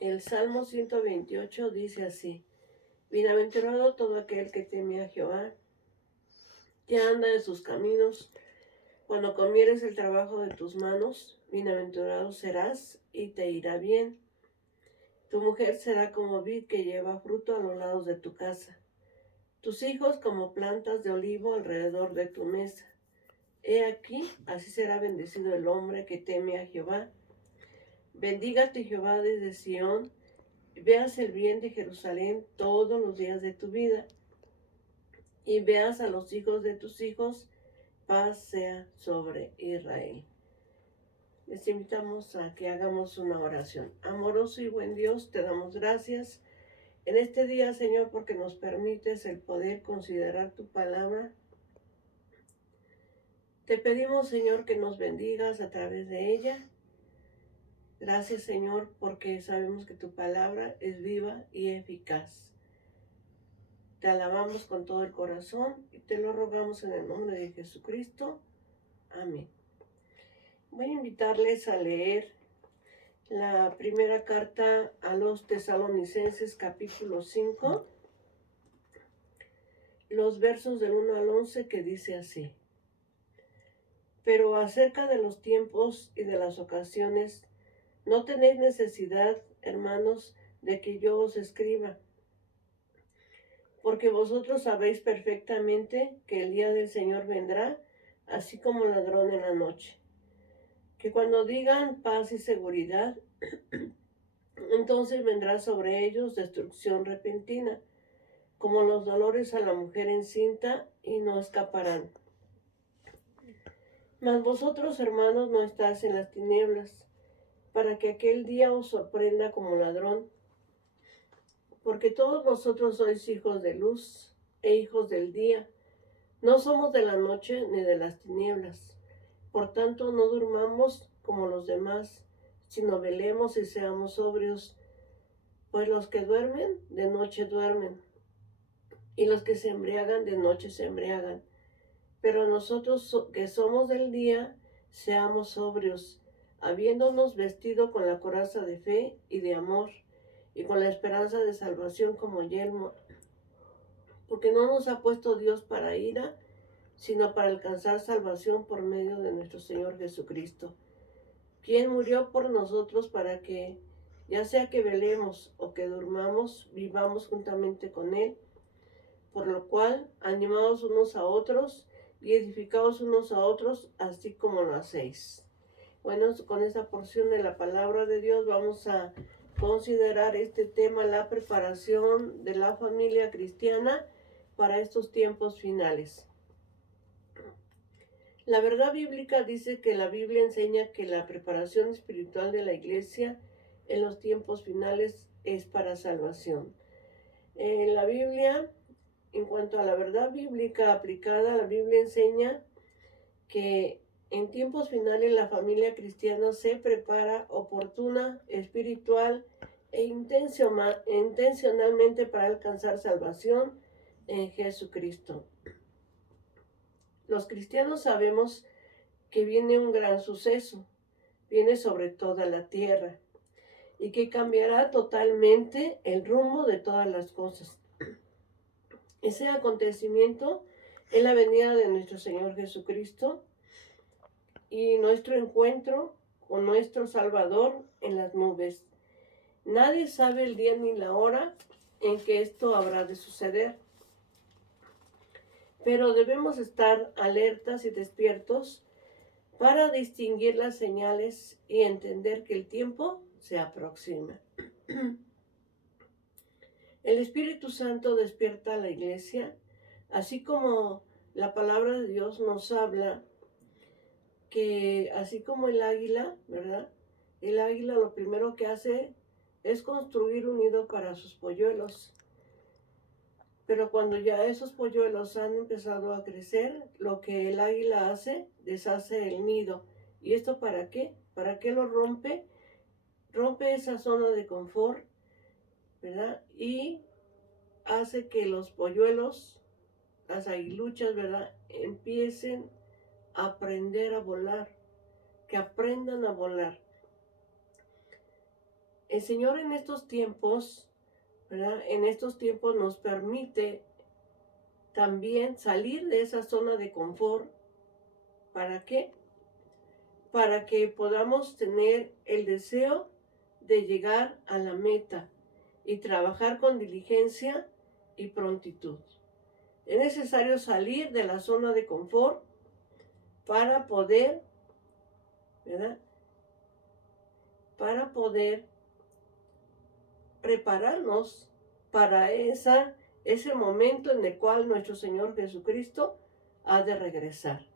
El Salmo 128 dice así: Bienaventurado todo aquel que teme a Jehová, que anda en sus caminos. Cuando comieres el trabajo de tus manos, bienaventurado serás y te irá bien. Tu mujer será como vid que lleva fruto a los lados de tu casa, tus hijos como plantas de olivo alrededor de tu mesa. He aquí, así será bendecido el hombre que teme a Jehová. Bendígate Jehová desde Sión, y veas el bien de Jerusalén todos los días de tu vida, y veas a los hijos de tus hijos, paz sea sobre Israel. Les invitamos a que hagamos una oración. Amoroso y buen Dios, te damos gracias en este día, Señor, porque nos permites el poder considerar tu palabra. Te pedimos, Señor, que nos bendigas a través de ella. Gracias, Señor, porque sabemos que tu palabra es viva y eficaz. Te alabamos con todo el corazón y te lo rogamos en el nombre de Jesucristo. Amén. Voy a invitarles a leer la primera carta a los Tesalonicenses, capítulo 5, los versos del 1 al 11, que dice así: Pero acerca de los tiempos y de las ocasiones, no tenéis necesidad, hermanos, de que yo os escriba, porque vosotros sabéis perfectamente que el día del Señor vendrá, así como ladrón en la noche. Que cuando digan paz y seguridad, entonces vendrá sobre ellos destrucción repentina, como los dolores a la mujer encinta, y no escaparán. Mas vosotros, hermanos, no estáis en las tinieblas, para que aquel día os sorprenda como ladrón, porque todos vosotros sois hijos de luz e hijos del día. No somos de la noche ni de las tinieblas. Por tanto, no durmamos como los demás, sino velemos y seamos sobrios, pues los que duermen, de noche duermen, y los que se embriagan, de noche se embriagan. Pero nosotros que somos del día, seamos sobrios, habiéndonos vestido con la coraza de fe y de amor, y con la esperanza de salvación como yelmo, porque no nos ha puesto Dios para ira, sino para alcanzar salvación por medio de nuestro Señor Jesucristo, quien murió por nosotros para que, ya sea que velemos o que durmamos, vivamos juntamente con Él. Por lo cual, animaos unos a otros y edificaos unos a otros, así como lo hacéis. Bueno, con esta porción de la palabra de Dios vamos a considerar este tema, la preparación de la familia cristiana para estos tiempos finales. La verdad bíblica dice que la Biblia enseña que la preparación espiritual de la iglesia en los tiempos finales es para salvación. En la Biblia, en cuanto a la verdad bíblica aplicada, la Biblia enseña que en tiempos finales la familia cristiana se prepara oportuna, espiritual e intencionalmente para alcanzar salvación en Jesucristo. Los cristianos sabemos que viene un gran suceso, viene sobre toda la tierra y que cambiará totalmente el rumbo de todas las cosas. Ese acontecimiento es la venida de nuestro Señor Jesucristo y nuestro encuentro con nuestro Salvador en las nubes. Nadie sabe el día ni la hora en que esto habrá de suceder, pero debemos estar alertas y despiertos para distinguir las señales y entender que el tiempo se aproxima. El Espíritu Santo despierta a la iglesia, así como la palabra de Dios nos habla que así como el águila, ¿verdad? El águila lo primero que hace es construir un nido para sus polluelos. Pero cuando ya esos polluelos han empezado a crecer, lo que el águila hace, deshace el nido. ¿Y esto para qué? ¿Para qué lo rompe? Rompe esa zona de confort, ¿verdad? Y hace que los polluelos, las aguiluchas, ¿verdad?, empiecen a aprender a volar, que aprendan a volar. el Señor en estos tiempos, ¿verdad? En estos tiempos nos permite también salir de esa zona de confort. ¿Para qué? Para que podamos tener el deseo de llegar a la meta y trabajar con diligencia y prontitud. Es necesario salir de la zona de confort para poder, ¿verdad? Para poder prepararnos para ese momento en el cual nuestro Señor Jesucristo ha de regresar.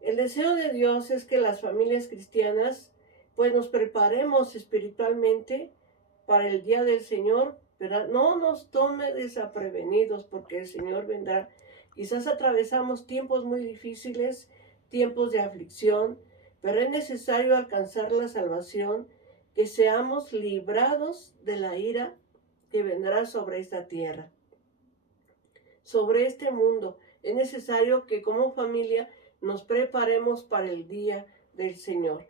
El deseo de Dios es que las familias cristianas pues nos preparemos espiritualmente para el día del Señor, ¿verdad? No nos tome desaprevenidos porque el Señor vendrá. Quizás atravesamos tiempos muy difíciles, tiempos de aflicción, pero es necesario alcanzar la salvación, que seamos librados de la ira que vendrá sobre esta tierra, sobre este mundo. Es necesario que como familia nos preparemos para el día del Señor.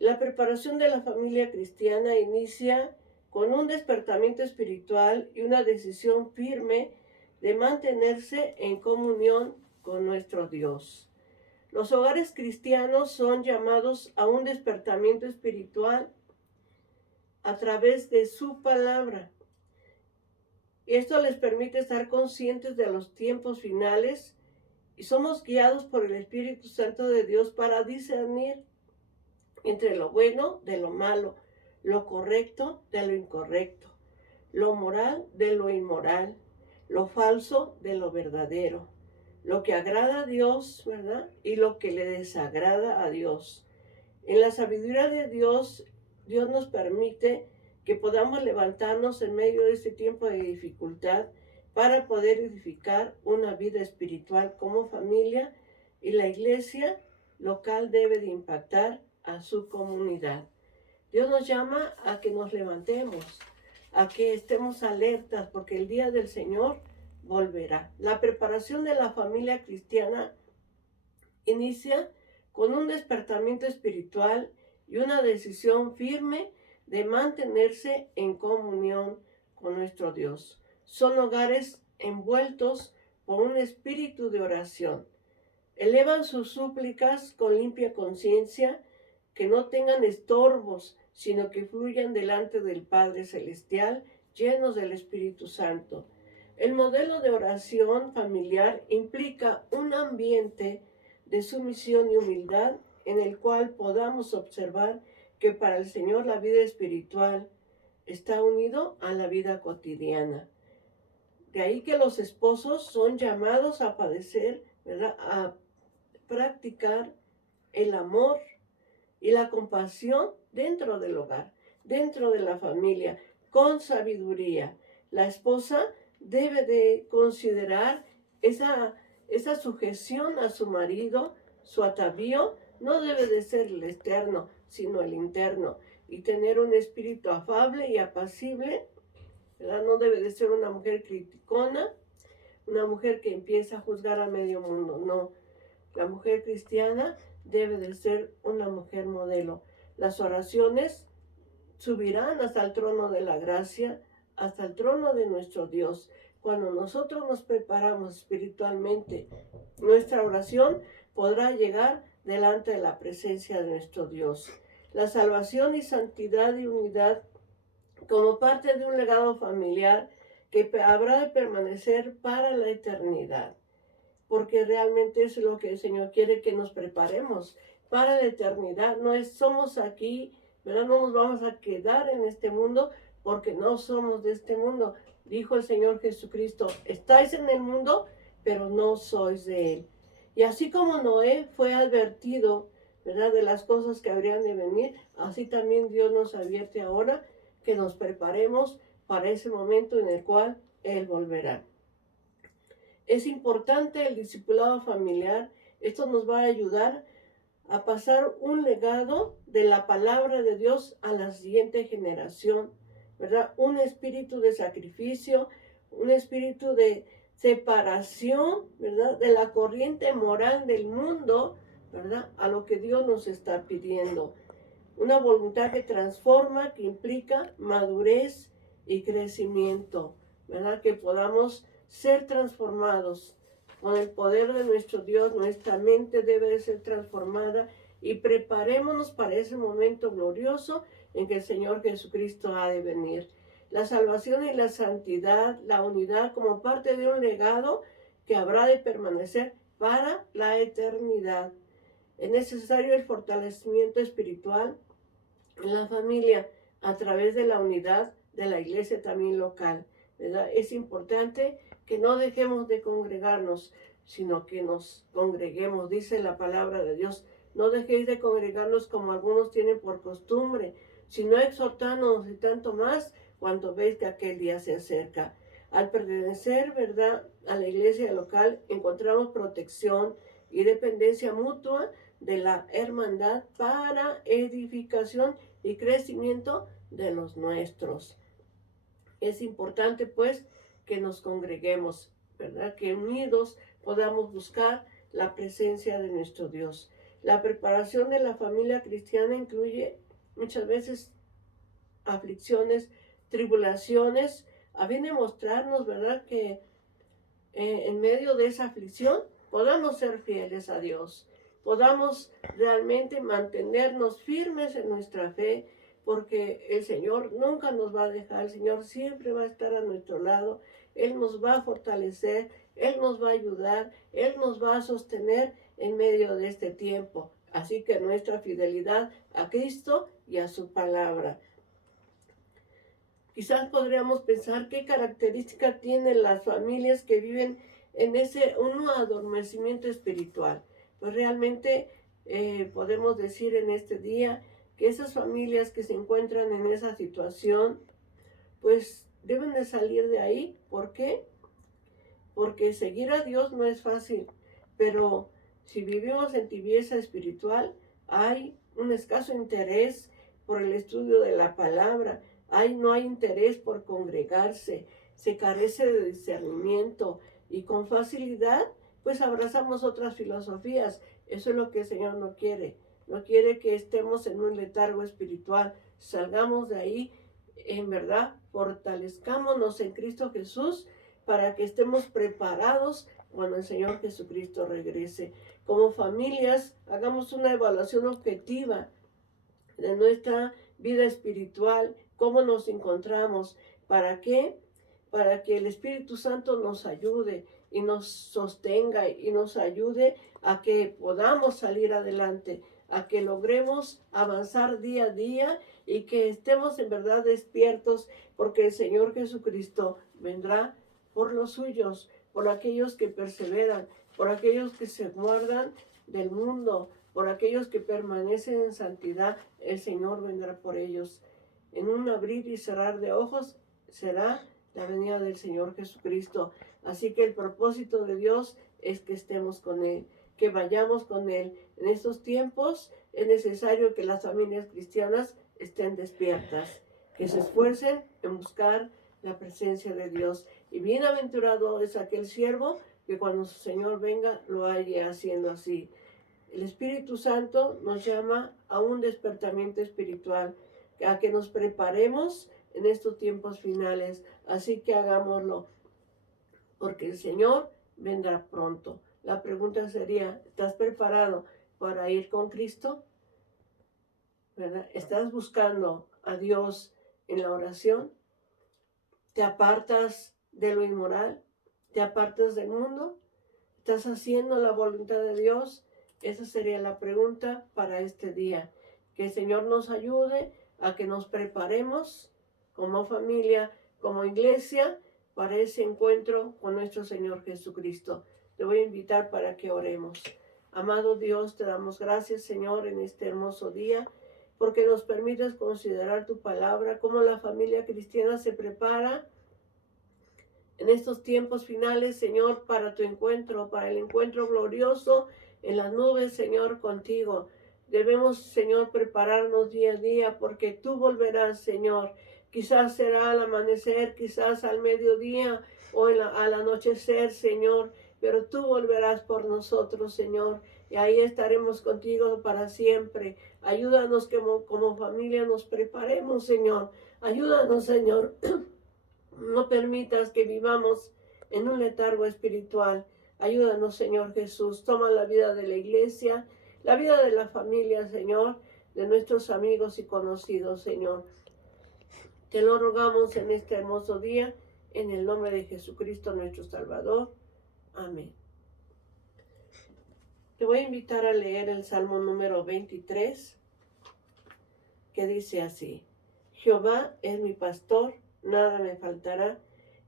La preparación de la familia cristiana inicia con un despertamiento espiritual y una decisión firme de mantenerse en comunión con nuestro Dios. Los hogares cristianos son llamados a un despertamiento espiritual a través de su palabra. Y esto les permite estar conscientes de los tiempos finales y somos guiados por el Espíritu Santo de Dios para discernir entre lo bueno de lo malo, lo correcto de lo incorrecto, lo moral de lo inmoral, lo falso de lo verdadero, lo que agrada a Dios, ¿verdad? Y lo que le desagrada a Dios. En la sabiduría de Dios, Dios nos permite que podamos levantarnos en medio de este tiempo de dificultad para poder edificar una vida espiritual como familia, y la iglesia local debe de impactar a su comunidad. Dios nos llama a que nos levantemos, a que estemos alertas, porque el día del Señor volverá. La preparación de la familia cristiana inicia con un despertamiento espiritual y una decisión firme de mantenerse en comunión con nuestro Dios. Son hogares envueltos por un espíritu de oración. Elevan sus súplicas con limpia conciencia, que no tengan estorbos, sino que fluyan delante del Padre Celestial, llenos del Espíritu Santo. El modelo de oración familiar implica un ambiente de sumisión y humildad en el cual podamos observar que para el Señor la vida espiritual está unido a la vida cotidiana. De ahí que los esposos son llamados a padecer, ¿verdad? A practicar el amor y la compasión dentro del hogar, dentro de la familia, con sabiduría. La esposa debe de considerar esa sujeción a su marido, su atavío, no debe de ser el externo, sino el interno, y tener un espíritu afable y apacible, ¿verdad? No debe de ser una mujer criticona, una mujer que empieza a juzgar a medio mundo, no. La mujer cristiana debe de ser una mujer modelo. Las oraciones subirán hasta el trono de la gracia, hasta el trono de nuestro Dios. Cuando nosotros nos preparamos espiritualmente, nuestra oración podrá llegar delante de la presencia de nuestro Dios. La salvación y santidad y unidad como parte de un legado familiar que habrá de permanecer para la eternidad, porque realmente es lo que el Señor quiere, que nos preparemos para la eternidad. No somos aquí, ¿verdad? No nos vamos a quedar en este mundo porque no somos de este mundo. Dijo el Señor Jesucristo, estáis en el mundo, pero no sois de él. Y así como Noé fue advertido, ¿verdad?, de las cosas que habrían de venir, así también Dios nos advierte ahora que nos preparemos para ese momento en el cual Él volverá. Es importante el discipulado familiar. Esto nos va a ayudar a pasar un legado de la palabra de Dios a la siguiente generación, ¿verdad? Un espíritu de sacrificio, un espíritu de separación, ¿verdad?, de la corriente moral del mundo, ¿verdad?, a lo que Dios nos está pidiendo. una voluntad que transforma, que implica madurez y crecimiento, ¿verdad? Que podamos ser transformados con el poder de nuestro Dios. Nuestra mente debe de ser transformada y preparémonos para ese momento glorioso en que el Señor Jesucristo ha de venir. La salvación y la santidad, la unidad como parte de un legado que habrá de permanecer para la eternidad. Es necesario el fortalecimiento espiritual en la familia a través de la unidad de la iglesia también local, ¿verdad? Es importante que no dejemos de congregarnos, sino que nos congreguemos, dice la palabra de Dios. No dejéis de congregarnos como algunos tienen por costumbre, sino exhortándonos y tanto más cuando veis que aquel día se acerca. Al pertenecer, ¿verdad?, a la iglesia local, encontramos protección y dependencia mutua de la hermandad para edificación y crecimiento de los nuestros. Es importante pues que nos congreguemos, ¿verdad? Que unidos podamos buscar la presencia de nuestro Dios. La preparación de la familia cristiana incluye muchas veces aflicciones, tribulaciones, a fin de mostrarnos, ¿verdad?, que en medio de esa aflicción podamos ser fieles a Dios, podamos realmente mantenernos firmes en nuestra fe, porque el Señor nunca nos va a dejar, el Señor siempre va a estar a nuestro lado, Él nos va a fortalecer, Él nos va a ayudar, Él nos va a sostener en medio de este tiempo. Así que nuestra fidelidad a Cristo y a su palabra. Quizás podríamos pensar qué característica tienen las familias que viven en ese un adormecimiento espiritual. Pues realmente podemos decir en este día que esas familias que se encuentran en esa situación, pues deben de salir de ahí. ¿Por qué? Porque seguir a Dios no es fácil, pero si vivimos en tibieza espiritual, hay un escaso interés por el estudio de la palabra, no hay interés por congregarse, se carece de discernimiento y con facilidad pues abrazamos otras filosofías. Eso es lo que el Señor no quiere. No quiere que estemos en un letargo espiritual. Salgamos de ahí, en verdad, fortalezcámonos en Cristo Jesús para que estemos preparados cuando el Señor Jesucristo regrese. Como familias, hagamos una evaluación objetiva de nuestra vida espiritual, cómo nos encontramos, ¿para qué? Para que el Espíritu Santo nos ayude y nos sostenga y nos ayude a que podamos salir adelante, a que logremos avanzar día a día y que estemos en verdad despiertos, porque el Señor Jesucristo vendrá por los suyos, por aquellos que perseveran, por aquellos que se guardan del mundo, por aquellos que permanecen en santidad. El Señor vendrá por ellos. En un abrir y cerrar de ojos será la venida del Señor Jesucristo. Así que el propósito de Dios es que estemos con Él, que vayamos con Él. En estos tiempos es necesario que las familias cristianas estén despiertas, que se esfuercen en buscar la presencia de Dios. Y bienaventurado es aquel siervo que cuando su Señor venga lo haya haciendo así. El Espíritu Santo nos llama a un despertamiento espiritual, a que nos preparemos en estos tiempos finales. Así que hagámoslo, porque el Señor vendrá pronto. La pregunta sería, ¿estás preparado para ir con Cristo? ¿Verdad? ¿Estás buscando a Dios en la oración? ¿Te apartas de lo inmoral? ¿Te apartas del mundo? ¿Estás haciendo la voluntad de Dios? Esa sería la pregunta para este día. Que el Señor nos ayude a que nos preparemos como familia, como iglesia, para ese encuentro con nuestro Señor Jesucristo. Te voy a invitar para que oremos. Amado Dios, te damos gracias, Señor, en este hermoso día, porque nos permites considerar tu palabra, cómo la familia cristiana se prepara en estos tiempos finales, Señor, para tu encuentro, para el encuentro glorioso en las nubes, Señor, contigo. Debemos, Señor, prepararnos día a día porque tú volverás, Señor. Quizás será al amanecer, quizás al mediodía o al anochecer, Señor, pero tú volverás por nosotros, Señor. y ahí estaremos contigo para siempre. Ayúdanos que como familia nos preparemos, Señor. Ayúdanos, Señor. No permitas que vivamos en un letargo espiritual. Ayúdanos, Señor Jesús. Toma la vida de la iglesia, la vida de la familia, Señor, de nuestros amigos y conocidos, Señor. Te lo rogamos en este hermoso día, en el nombre de Jesucristo, nuestro Salvador. Amén. Te voy a invitar a leer el Salmo número 23, que dice así: Jehová es mi pastor, nada me faltará.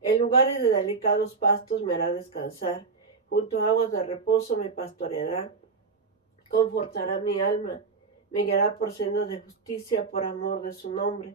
En lugares de delicados pastos me hará descansar. Junto a aguas de reposo me pastoreará. Confortará mi alma. Me guiará por sendas de justicia por amor de su nombre.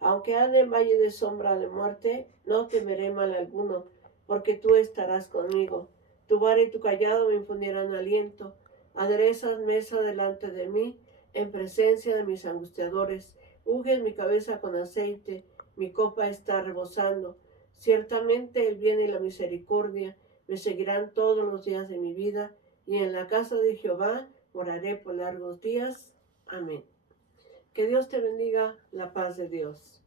Aunque ande en valle de sombra de muerte, no temeré mal alguno, porque tú estarás conmigo. Tu vara y tu cayado me infundirán aliento. Aderezas mesa delante de mí, en presencia de mis angustiadores. Unges mi cabeza con aceite, mi copa está rebosando. Ciertamente el bien y la misericordia me seguirán todos los días de mi vida, y en la casa de Jehová moraré por largos días. Amén. Que Dios te bendiga, la paz de Dios.